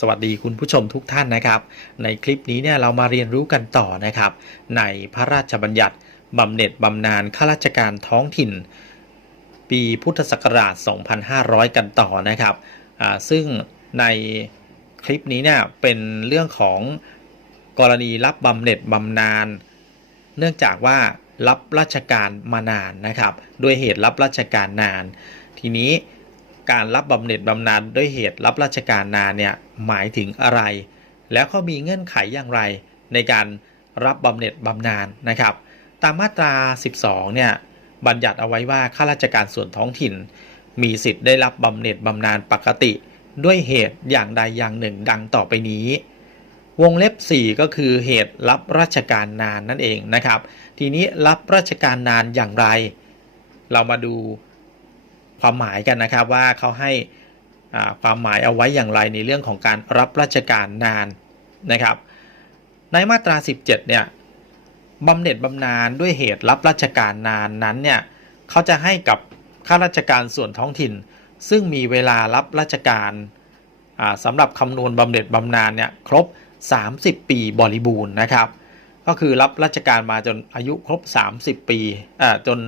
สวัสดีคุณผู้ชมทุกท่านนะครับ ในคลิปนี้เนี่ยเรามาเรียนรู้กันต่อนะครับ ในพระราชบัญญัติบำเหน็จบำนาญข้าราชการท้องถิ่น ปีพุทธศักราช 2500 กันต่อนะครับอ่าซึ่งในคลิปนี้เนี่ยเป็นเรื่องของกรณีรับบำเหน็จบำนาญเนื่องจากว่ารับราชการมานานนะครับ ด้วยเหตุรับราชการนาน ทีนี้ การรับบำเหน็จบำนาญด้วยเหตุรับราชการนานเนี่ยหมายถึงอะไร แล้วเขามีเงื่อนไขอย่างไร ในการรับบำเหน็จบำนาญนะครับ ตามมาตรา 12 เนี่ยบัญญัติเอาไว้ว่าข้าราชการส่วนท้องถิ่น มีสิทธิ์ได้รับบำเหน็จบำนาญปกติ ด้วยเหตุอย่างใดอย่างหนึ่งดังต่อไปนี้ วงเล็บ 4 ก็คือเหตุรับราชการนานนั่นเองนะครับ ทีนี้รับราชการนานอย่างไร เรามาดู ความหมายกันนะครับว่าเขาให้ความหมายเอาไว้อย่างไรในเรื่องของการรับราชการนานนะครับ ในมาตรา 17 เนี่ยบำเหน็จบำนาญด้วยเหตุรับราชการนานนั้นเนี่ยเขาจะให้กับข้าราชการส่วนท้องถิ่น ซึ่งมีเวลารับราชการสำหรับคำนวณบำเหน็จบำนาญเนี่ยครบ 30 ปีบริบูรณ์นะครับ ก็คือรับราชการมาจนอายุครบ 30 ปีจน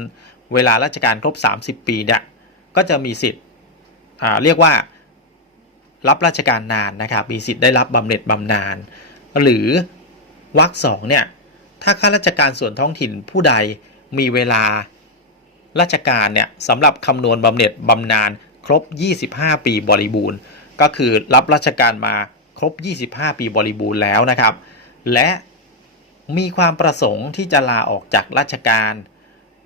เวลาราชการครบ 30 ปีเนี่ย ก็จะมีสิทธิ์เรียกว่ารับราชการนานนะครับ มีสิทธิ์ได้รับบำเหน็จบำนาญหรือวรรคสองเนี่ยถ้าข้าราชการส่วนท้องถิ่นผู้ใดมีเวลาราชการเนี่ยสำหรับคำนวณบำเหน็จบำนาญครบ 25 ปีบริบูรณ์ ก็คือรับราชการมาครบ 25 ปีบริบูรณ์แล้วนะครับ และมีความประสงค์ที่จะลาออกจากราชการ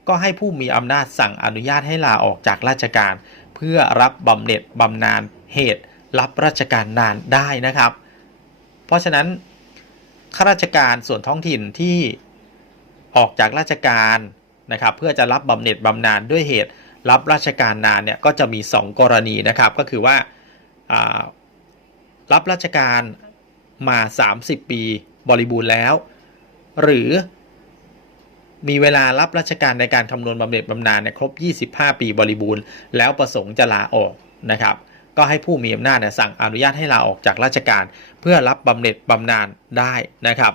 ก็ให้ผู้มีอำนาจสั่งอนุญาตให้ลาออกจากราชการ เพื่อรับบำเหน็จบำนาญเหตุรับราชการนานได้นะครับ เพราะฉะนั้นข้าราชการส่วนท้องถิ่นที่ออกจากราชการนะครับ เพื่อจะรับบำเหน็จบำนาญด้วยเหตุรับราชการนานเนี่ยก็จะมี 2 กรณีนะครับ ก็คือว่ารับราชการมา 30 ปีบริบูรณ์แล้ว หรือ มีเวลารับราชการในการคำนวณบำเหน็จบำนาญเนี่ยครบ 25 ปีบริบูรณ์ แล้วประสงค์จะลาออกนะครับก็ให้ผู้มีอำนาจเนี่ยสั่งอนุญาตให้ลาออกจากราชการ เพื่อรับบำเหน็จบำนาญได้นะครับ